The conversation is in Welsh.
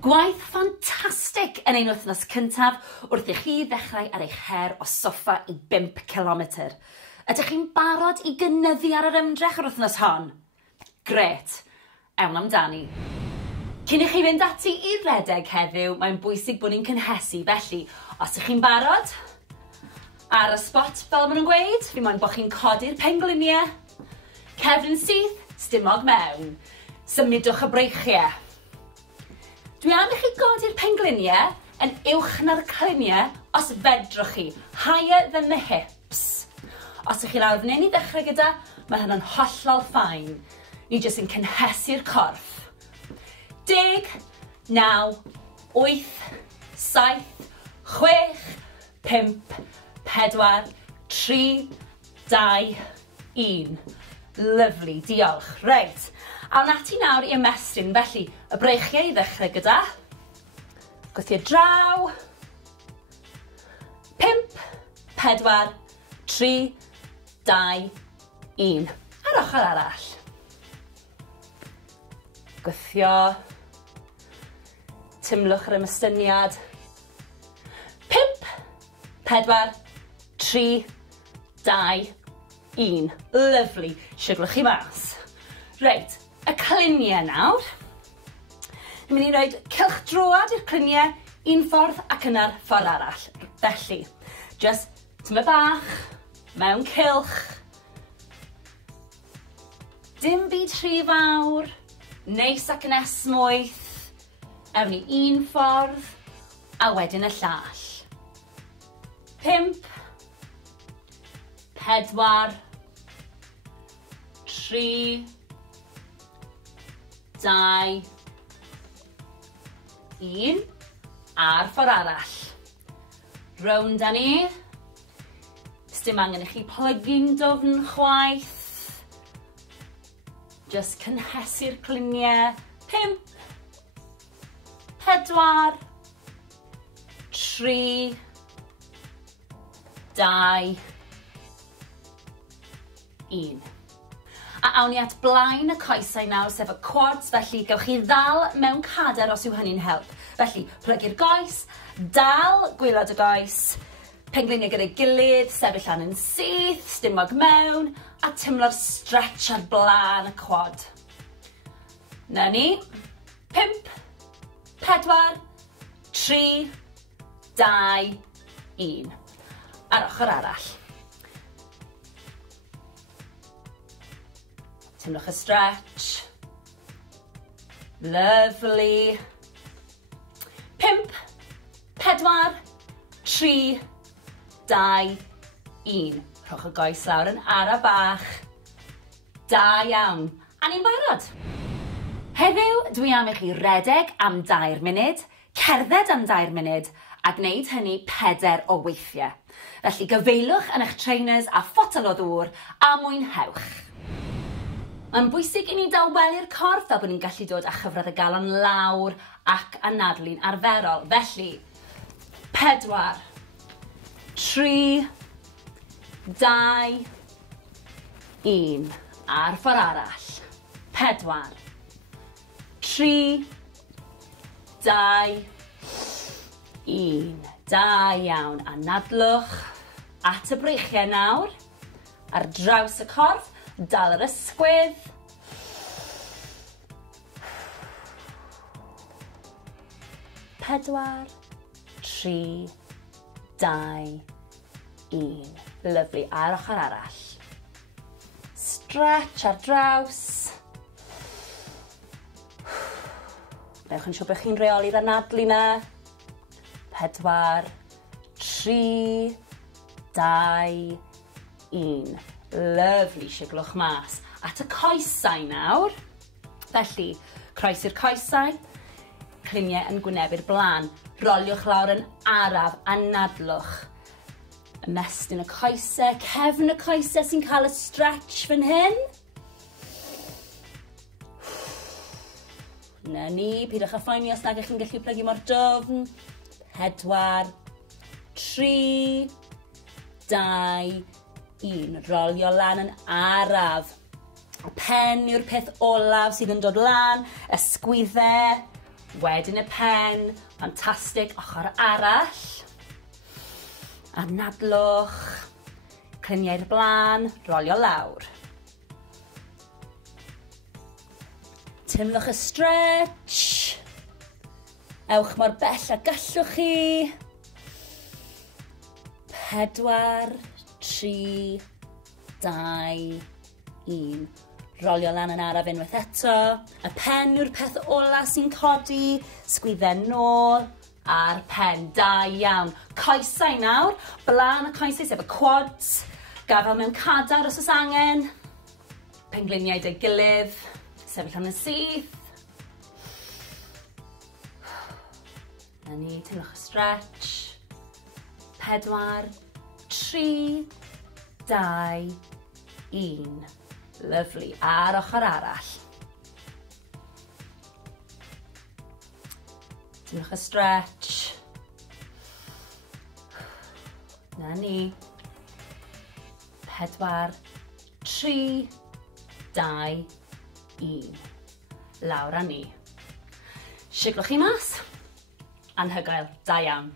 Gwaith ffantastig yn ein wythnos cyntaf wrth i chi ddechrau ar eich her o soffa i 5 kilometr. Ydych chi'n barod i gynyddu ar yr ymdrech yr wythnos hon? Gret, ewn amdani. Cyn i chi fynd ati i redeg heddiw, mae'n bwysig bod ni'n cynhesu, felly os ych chi'n barod, ar y spot fel maen nhw'n gweud, fi moyn bod chi'n codi'r pengliniau, cefn syth, stumog mewn, symudwch y breichiau. Dwi am i chi godi'r pengliniau yn uwch na'r cliniau os fedrwch chi, higher than the hips. Os ych chi lawr fan hyn i ddechrau gyda, mae hynny'n hollol ffain. Ni jyst yn cynhesu'r corff. 10, 9, 8, 7, 6, 5, 4, 3, 2, 1. Lyfli, diolch. Reit, awn ati nawr i ymestyn, felly y breichiau i ddechrau gyda. Gwythio draw. 5, 4, 3, 2, 1. Ar ochr arall. Gwythio. Tymlwch yr ymystyniad. 5, 4, 3, 2, 1. Lyfli. Siglwch chi mas. Reit, y cliniau nawr. Ni'n mynd i roed cylchdroad i'r cliniau un ffordd ac yna'r ffordd arall. Felly, just tyma bach, mewn cylch. Dim byd rhy fawr, neis ac yn esmwyth. Ewn ni un ffordd, a wedyn y llall. 5, 4, 3, 2, 1, a'r ffordd arall. Rownd â ni. Dim angen i chi plygu'n dofn chwaith. Just cynhesu'r cliniau. 5, 4, 3, 2, 1. A awn ni at blaen y coesau nawr, sef y quads, felly gewch chi ddal mewn cader os yw hynny'n help. Felly, plygu'r goes, dal gwylod y goes, pengliniau gyda'i gilydd, sefyll lan yn syth, stumog mewn, a tymlo'r stretch ar blaen y quad. Na ni. 5, 4, 3, 2, 1. Ar ochr arall. Tymlwch y stretch. Lovely. 5, 4, 3, 2, 1. Rhowch y goes lawr yn ara bach. Da iawn. A ni'n barod. Heddiw, dwi am i chi redeg am 2 munud, cerdded am 2 munud, a gwneud hynny 4 o weithiau. Felly gyfeilwch yn eich trainers a ffotel o ddŵr a mwynhewch. Mae'n bwysig i ni daweli'r corff fel bod ni'n gallu dod â chyfradd y galon lawr ac anadlu'n arferol. Felly, 4, 3, 2, 1. A'r ffordd arall. 4, 3, 2, 1. Da iawn. Anadlwch at y breichiau nawr. Ar draws y corff, dal yr ysgwydd. 4, 3, 2, 1. Lyfli. Ar ochr arall. Stretch ar draws. Newch yn siŵr bod chi'n reoli'r anadlu na. 4, 3, 2, 1. Lyfli, siglwch mas. At y coesau nawr. Felly, croes i'r coesau. Cliniau yn gwynebu'r blaen. Roliwch lawr yn araf, anadlwch. Ymestyn y coesau, cefn y coesau sy'n cael y stretch fan hyn. Na ni, pidwch â phoeni os nag ych chi'n gallu plygu mor dofn. 4, 3, 2, 1. Rolio lan yn araf. Y pen yw'r peth olaf sydd yn dod lan. Ysgwyddau. Wedyn y pen, ffantastig, ochr arall. Anadlwch, cliniau'r blaen, rolio lawr. Timlwch y stretch. Ewch mor bell a gallwch chi. 4, 3, 2, 1. Rolio lan yn araf unwaith eto. Y pen yw'r peth ola sy'n codi. Sgwydden nôl a'r pen. Da iawn. Coesau nawr. Blaen y coesau sef y quads. Gafel mewn cadar os oes angen. Pengliniau dy gilydd. Sefyll yn y syth. Na ni, teimlwch y stretch. 4, 3, 2, 1. Lyfli. A'r ochr arall. Teimlwch y stretch. Na ni. 4, 3, 2, 1. Lawr â ni. Siglwch chi mas. Anhygoel. Da iawn.